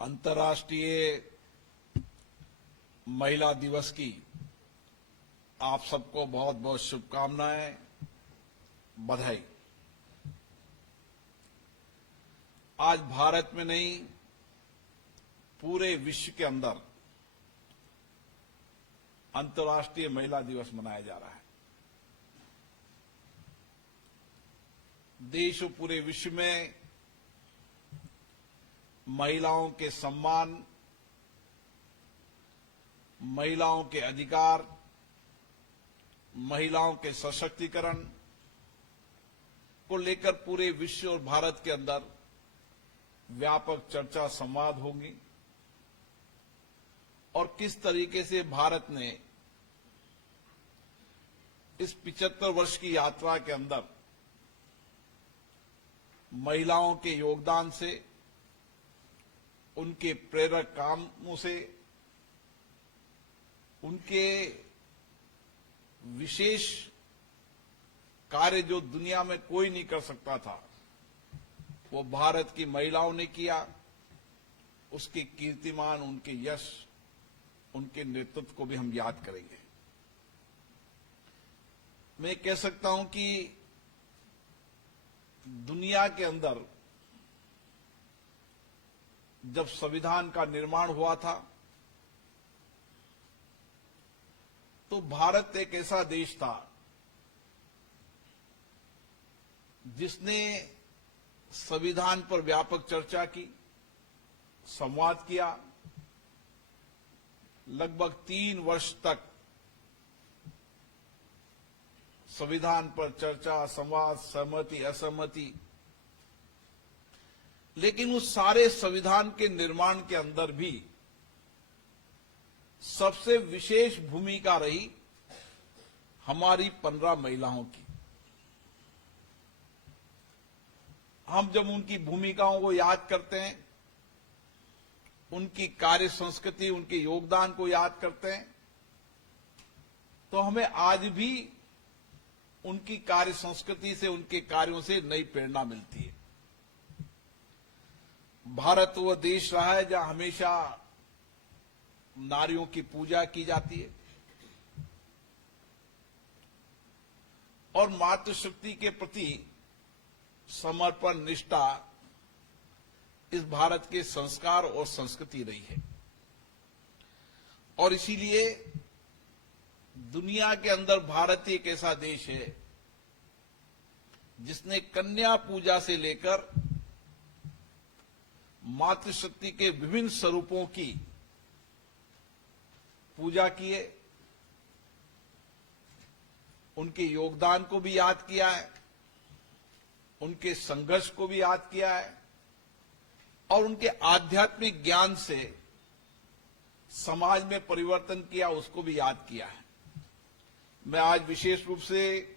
अंतर्राष्ट्रीय महिला दिवस की आप सबको बहुत बहुत शुभकामनाएं, बधाई। आज भारत में नहीं, पूरे विश्व के अंदर अंतर्राष्ट्रीय महिला दिवस मनाया जा रहा है। देश और पूरे विश्व में महिलाओं के सम्मान, महिलाओं के अधिकार, महिलाओं के सशक्तिकरण को लेकर पूरे विश्व और भारत के अंदर व्यापक चर्चा संवाद होंगी और किस तरीके से भारत ने इस 75 वर्ष की यात्रा के अंदर महिलाओं के योगदान से, उनके प्रेरक कामों से, उनके विशेष कार्य जो दुनिया में कोई नहीं कर सकता था, वो भारत की महिलाओं ने किया। उसके कीर्तिमान, उनके यश, उनके नेतृत्व को भी हम याद करेंगे। मैं कह सकता हूं कि दुनिया के अंदर जब संविधान का निर्माण हुआ था तो भारत एक ऐसा देश था जिसने संविधान पर व्यापक चर्चा की, संवाद किया। लगभग 3 वर्ष तक संविधान पर चर्चा, संवाद, सहमति, असहमति। लेकिन उस सारे संविधान के निर्माण के अंदर भी सबसे विशेष भूमिका रही हमारी 15 महिलाओं की। हम जब उनकी भूमिकाओं को याद करते हैं, उनकी कार्य संस्कृति, उनके योगदान को याद करते हैं, तो हमें आज भी उनकी कार्य संस्कृति से, उनके कार्यों से नई प्रेरणा मिलती है। भारत वह देश रहा है जहां हमेशा नारियों की पूजा की जाती है और मातृशक्ति के प्रति समर्पण, निष्ठा इस भारत के संस्कार और संस्कृति रही है। और इसीलिए दुनिया के अंदर भारत एक ऐसा देश है जिसने कन्या पूजा से लेकर मातृशक्ति के विभिन्न स्वरूपों की पूजा की है, उनके योगदान को भी याद किया है, उनके संघर्ष को भी याद किया है और उनके आध्यात्मिक ज्ञान से समाज में परिवर्तन किया, उसको भी याद किया है। मैं आज विशेष रूप से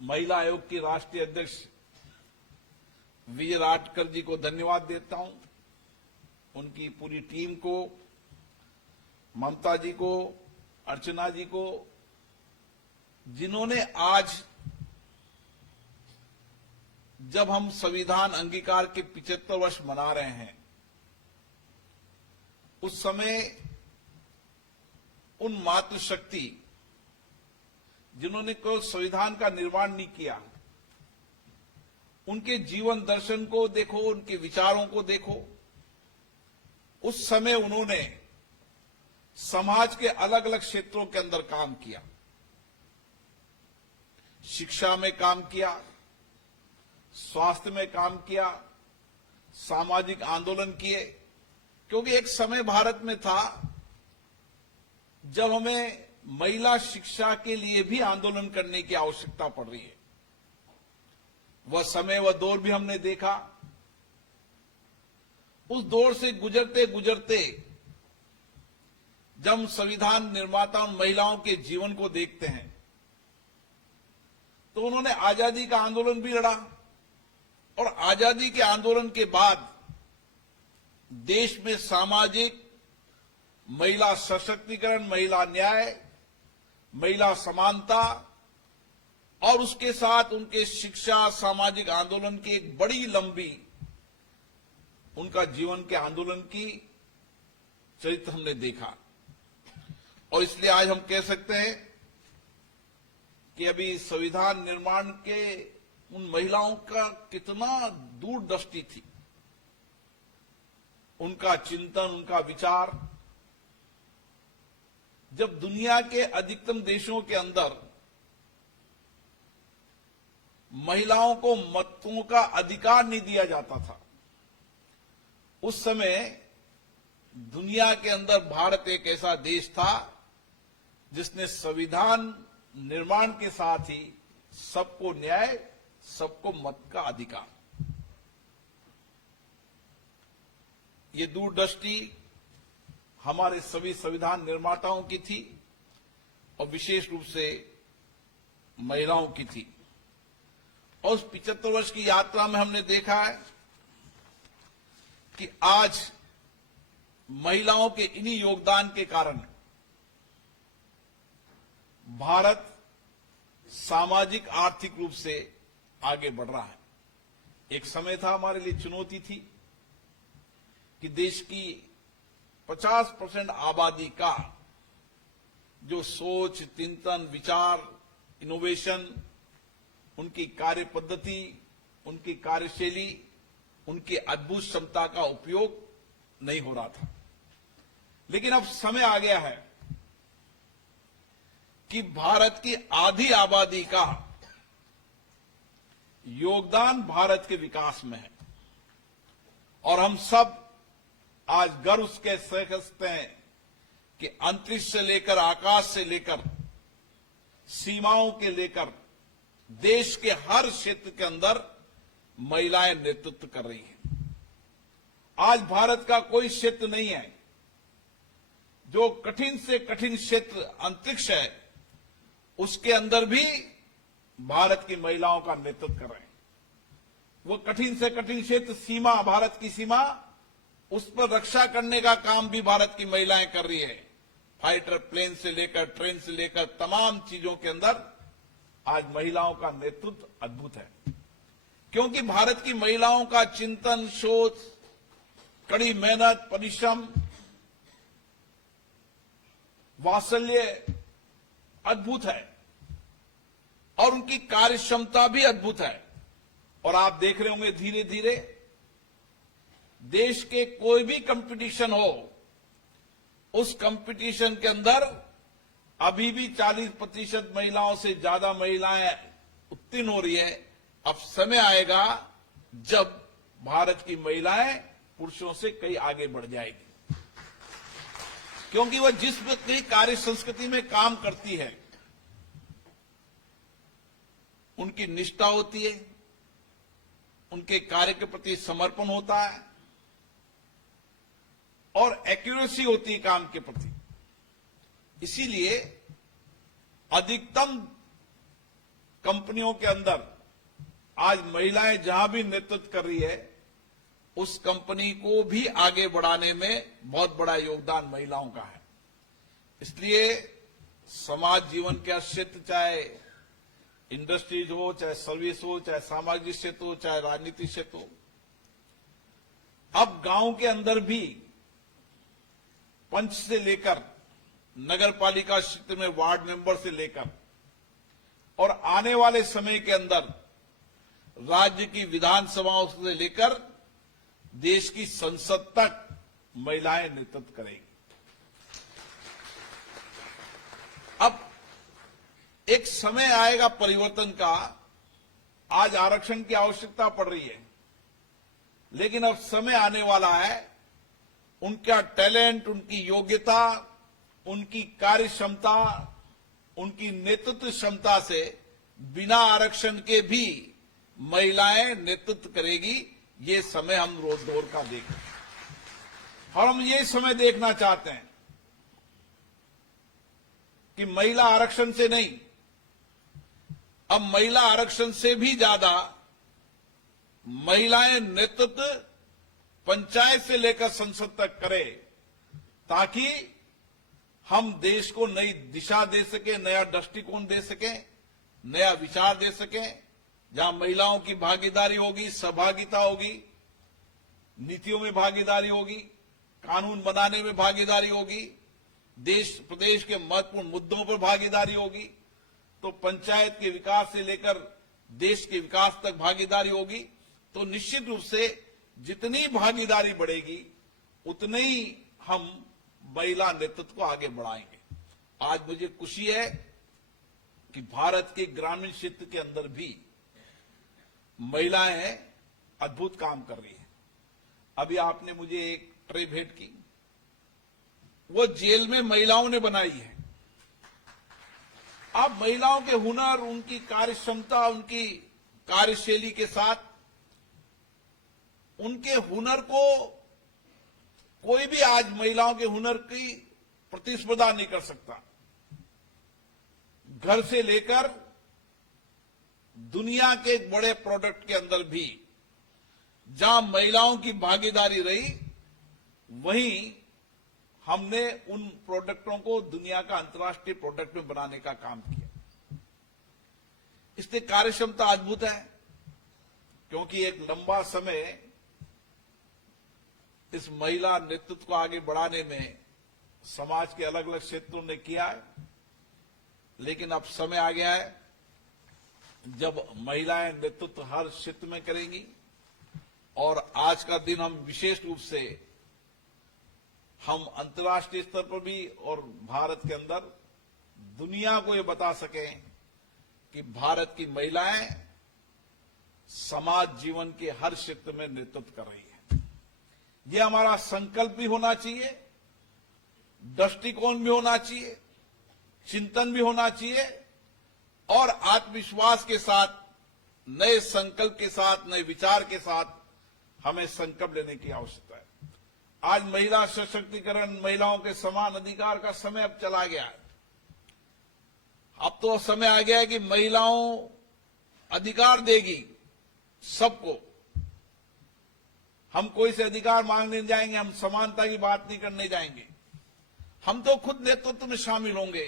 महिला आयोग की राष्ट्रीय अध्यक्ष विजय राटकर जी को धन्यवाद देता हूं, उनकी पूरी टीम को, ममता जी को, अर्चना जी को, जिन्होंने आज जब हम संविधान अंगीकार के 75 वर्ष मना रहे हैं, उस समय उन मातृशक्ति जिन्होंने केवल संविधान का निर्माण नहीं किया, उनके जीवन दर्शन को देखो, उनके विचारों को देखो। उस समय उन्होंने समाज के अलग अलग क्षेत्रों के अंदर काम किया, शिक्षा में काम किया, स्वास्थ्य में काम किया, सामाजिक आंदोलन किए। क्योंकि एक समय भारत में था जब हमें महिला शिक्षा के लिए भी आंदोलन करने की आवश्यकता पड़ रही है। वह समय, वह दौर भी हमने देखा। उस दौर से गुजरते गुजरते जब हम संविधान निर्माता उन महिलाओं के जीवन को देखते हैं तो उन्होंने आजादी का आंदोलन भी लड़ा और आजादी के आंदोलन के बाद देश में सामाजिक, महिला सशक्तिकरण, महिला न्याय, महिला समानता और उसके साथ उनके शिक्षा, सामाजिक आंदोलन की एक बड़ी लंबी उनका जीवन के आंदोलन की चरित्र हमने देखा। और इसलिए आज हम कह सकते हैं कि अभी संविधान निर्माण के उन महिलाओं का कितना दूरदृष्टि थी, उनका चिंतन, उनका विचार। जब दुनिया के अधिकतम देशों के अंदर महिलाओं को मतों का अधिकार नहीं दिया जाता था, उस समय दुनिया के अंदर भारत एक ऐसा देश था जिसने संविधान निर्माण के साथ ही सबको न्याय, सबको मत का अधिकार, ये दूरदृष्टि हमारे सभी संविधान निर्माताओं की थी और विशेष रूप से महिलाओं की थी। और उस 75 वर्ष की यात्रा में हमने देखा है कि आज महिलाओं के इन्हीं योगदान के कारण भारत सामाजिक आर्थिक रूप से आगे बढ़ रहा है। एक समय था हमारे लिए चुनौती थी कि देश की 50% आबादी का जो सोच, चिंतन, विचार, इनोवेशन, उनकी कार्य पद्धति, उनकी कार्यशैली, उनकी अद्भुत क्षमता का उपयोग नहीं हो रहा था। लेकिन अब समय आ गया है कि भारत की आधी आबादी का योगदान भारत के विकास में है और हम सब आज गर्व के सकते हैं कि अंतरिक्ष से लेकर, आकाश से लेकर, सीमाओं के लेकर देश के हर क्षेत्र के अंदर महिलाएं नेतृत्व कर रही हैं। आज भारत का कोई क्षेत्र नहीं है जो कठिन से कठिन क्षेत्र अंतरिक्ष है, उसके अंदर भी भारत की महिलाओं का नेतृत्व कर रहे हैं। वो कठिन से कठिन क्षेत्र, सीमा, भारत की सीमा, उस पर रक्षा करने का काम भी भारत की महिलाएं कर रही है। फाइटर प्लेन से लेकर, ट्रेन से लेकर तमाम चीजों के अंदर आज महिलाओं का नेतृत्व अद्भुत है, क्योंकि भारत की महिलाओं का चिंतन, सोच, कड़ी मेहनत, परिश्रम, वात्सल्य अद्भुत है और उनकी कार्य क्षमता भी अद्भुत है। और आप देख रहे होंगे धीरे धीरे देश के कोई भी कंपटीशन हो, उस कंपटीशन के अंदर अभी भी 40% महिलाओं से ज्यादा महिलाएं उत्तीर्ण हो रही है। अब समय आएगा जब भारत की महिलाएं पुरुषों से कई आगे बढ़ जाएगी, क्योंकि वह जिस भी कार्य संस्कृति में काम करती है उनकी निष्ठा होती है, उनके कार्य के प्रति समर्पण होता है और एक्यूरेसी होती है काम के प्रति। इसीलिए अधिकतम कंपनियों के अंदर आज महिलाएं जहां भी नेतृत्व कर रही है, उस कंपनी को भी आगे बढ़ाने में बहुत बड़ा योगदान महिलाओं का है। इसलिए समाज जीवन के क्षेत्र, चाहे इंडस्ट्रीज हो, चाहे सर्विस हो, चाहे सामाजिक क्षेत्र हो, चाहे राजनीतिक क्षेत्र हो, अब गांव के अंदर भी पंच से लेकर नगर पालिका क्षेत्र में वार्ड मेंबर से लेकर और आने वाले समय के अंदर राज्य की विधानसभाओं से लेकर देश की संसद तक महिलाएं नेतृत्व करेंगी। अब एक समय आएगा परिवर्तन का। आज आरक्षण की आवश्यकता पड़ रही है, लेकिन अब समय आने वाला है उनका टैलेंट, उनकी योग्यता, उनकी कार्य क्षमता, उनकी नेतृत्व क्षमता से बिना आरक्षण के भी महिलाएं नेतृत्व करेगी। ये समय हम रोज दौर का देख रहे हैं और हम ये समय देखना चाहते हैं कि महिला आरक्षण से नहीं, अब महिला आरक्षण से भी ज्यादा महिलाएं नेतृत्व पंचायत से लेकर संसद तक करे, ताकि हम देश को नई दिशा दे सके, नया दृष्टिकोण दे सके, नया विचार दे सके, जहां महिलाओं की भागीदारी होगी, सहभागिता होगी, नीतियों में भागीदारी होगी, कानून बनाने में भागीदारी होगी, देश प्रदेश के महत्वपूर्ण मुद्दों पर भागीदारी होगी, तो पंचायत के विकास से लेकर देश के विकास तक भागीदारी होगी। तो निश्चित रूप से जितनी भागीदारी बढ़ेगी उतने ही हम महिला नेतृत्व को आगे बढ़ाएंगे। आज मुझे खुशी है कि भारत के ग्रामीण क्षेत्र के अंदर भी महिलाएं अद्भुत काम कर रही हैं। अभी आपने मुझे एक ट्रे भेंट की, वो जेल में महिलाओं ने बनाई है। आप महिलाओं के हुनर, उनकी कार्य क्षमता, उनकी कार्यशैली के साथ उनके हुनर को कोई भी आज महिलाओं के हुनर की प्रतिस्पर्धा नहीं कर सकता। घर से लेकर दुनिया के बड़े प्रोडक्ट के अंदर भी जहां महिलाओं की भागीदारी रही, वहीं हमने उन प्रोडक्टों को दुनिया का अंतर्राष्ट्रीय प्रोडक्ट में बनाने का काम किया। इसलिए कार्यक्षमता अद्भुत है, क्योंकि एक लंबा समय इस महिला नेतृत्व को आगे बढ़ाने में समाज के अलग अलग क्षेत्रों ने किया है। लेकिन अब समय आ गया है जब महिलाएं नेतृत्व हर क्षेत्र में करेंगी। और आज का दिन हम विशेष रूप से हम अंतर्राष्ट्रीय स्तर पर भी और भारत के अंदर दुनिया को ये बता सकें कि भारत की महिलाएं समाज जीवन के हर क्षेत्र में नेतृत्व कर रही है। ये हमारा संकल्प भी होना चाहिए, दृष्टिकोण भी होना चाहिए, चिंतन भी होना चाहिए और आत्मविश्वास के साथ, नए संकल्प के साथ, नए विचार के साथ हमें संकल्प लेने की आवश्यकता है। आज महिला सशक्तिकरण, महिलाओं के समान अधिकार का समय अब चला गया है। अब तो समय आ गया है कि महिलाओं अधिकार देगी सबको। हम कोई से अधिकार मांगने नहीं जाएंगे, हम समानता की बात नहीं करने जाएंगे। हम तो खुद नेतृत्व में शामिल होंगे,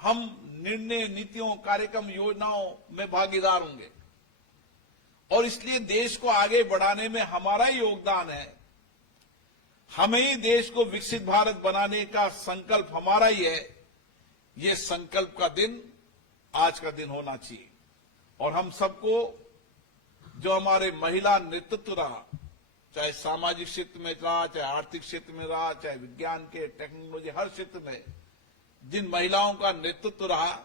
हम निर्णय, नीतियों, कार्यक्रम, योजनाओं में भागीदार होंगे। और इसलिए देश को आगे बढ़ाने में हमारा ही योगदान है। हमें ही देश को विकसित भारत बनाने का संकल्प हमारा ही है। ये संकल्प का दिन आज का दिन होना चाहिए। और हम सबको, जो हमारे महिला नेतृत्व रहा, चाहे सामाजिक क्षेत्र में रहा, चाहे आर्थिक क्षेत्र में रहा, चाहे विज्ञान के, टेक्नोलॉजी, हर क्षेत्र में जिन महिलाओं का नेतृत्व रहा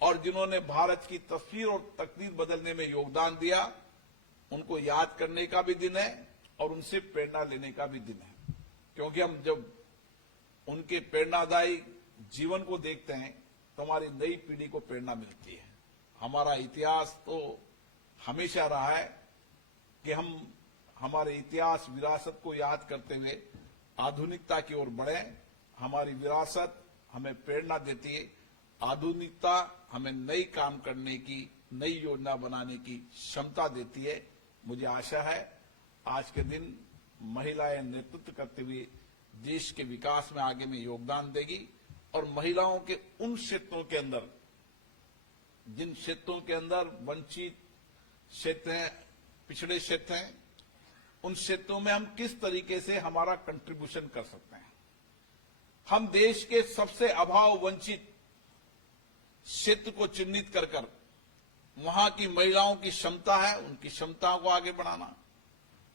और जिन्होंने भारत की तस्वीर और तकदीर बदलने में योगदान दिया, उनको याद करने का भी दिन है और उनसे प्रेरणा लेने का भी दिन है। क्योंकि हम जब उनके प्रेरणादायी जीवन को देखते हैं तो हमारी नई पीढ़ी को प्रेरणा मिलती है। हमारा इतिहास तो हमेशा रहा है कि हम हमारे इतिहास, विरासत को याद करते हुए आधुनिकता की ओर बढ़े। हमारी विरासत हमें प्रेरणा देती है, आधुनिकता हमें नई काम करने की, नई योजना बनाने की क्षमता देती है। मुझे आशा है आज के दिन महिलाएं नेतृत्व करते हुए देश के विकास में आगे में योगदान देगी और महिलाओं के उन क्षेत्रों के अंदर, जिन क्षेत्रों के अंदर वंचित क्षेत्र हैं, पिछड़े क्षेत्र हैं, उन क्षेत्रों में हम किस तरीके से हमारा कंट्रीब्यूशन कर सकते हैं। हम देश के सबसे अभाव वंचित क्षेत्र को चिन्हित कर वहां की महिलाओं की क्षमता है, उनकी क्षमताओं को आगे बढ़ाना,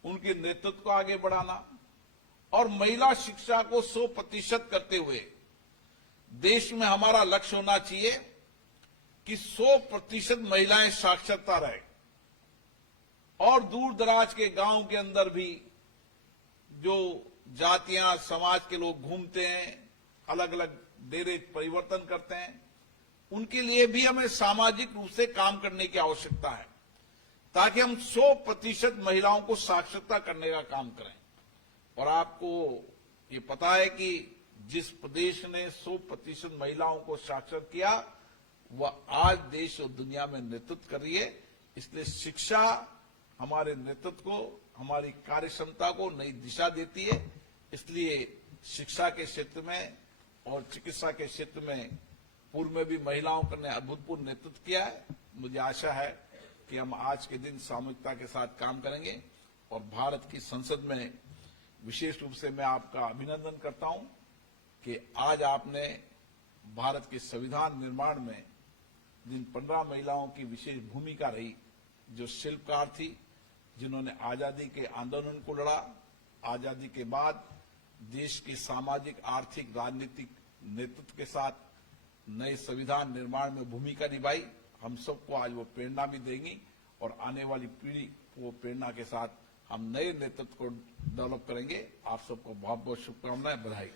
उनके नेतृत्व को आगे बढ़ाना और महिला शिक्षा को 100% करते हुए देश में हमारा लक्ष्य होना चाहिए कि 100% महिलाएं साक्षरता रहे और दूर दराज के गांव के अंदर भी जो जातियां, समाज के लोग घूमते हैं, अलग अलग डेरे परिवर्तन करते हैं, उनके लिए भी हमें सामाजिक रूप से काम करने की आवश्यकता है ताकि हम 100% महिलाओं को साक्षरता करने का काम करें। और आपको ये पता है कि जिस प्रदेश ने 100% महिलाओं को साक्षर किया, वह आज देश और दुनिया में नेतृत्व कर रही है। इसलिए शिक्षा हमारे नेतृत्व को, हमारी कार्यक्षमता को नई दिशा देती है। इसलिए शिक्षा के क्षेत्र में और चिकित्सा के क्षेत्र में पूर्व में भी महिलाओं ने अभूतपूर्व नेतृत्व किया है। मुझे आशा है कि हम आज के दिन सामूहिकता के साथ काम करेंगे और भारत की संसद में विशेष रूप से मैं आपका अभिनंदन करता हूं कि आज आपने भारत के संविधान निर्माण में जिन 15 महिलाओं की विशेष भूमिका रही, जो शिल्पकार थी, जिन्होंने आजादी के आंदोलन को लड़ा, आजादी के बाद देश के सामाजिक, आर्थिक, राजनीतिक नेतृत्व के साथ नए संविधान निर्माण में भूमिका निभाई, हम सबको आज वो प्रेरणा भी देंगी और आने वाली पीढ़ी को प्रेरणा के साथ हम नए नेतृत्व को डेवलप करेंगे। आप सबको बहुत बहुत शुभकामनाएं, बधाई।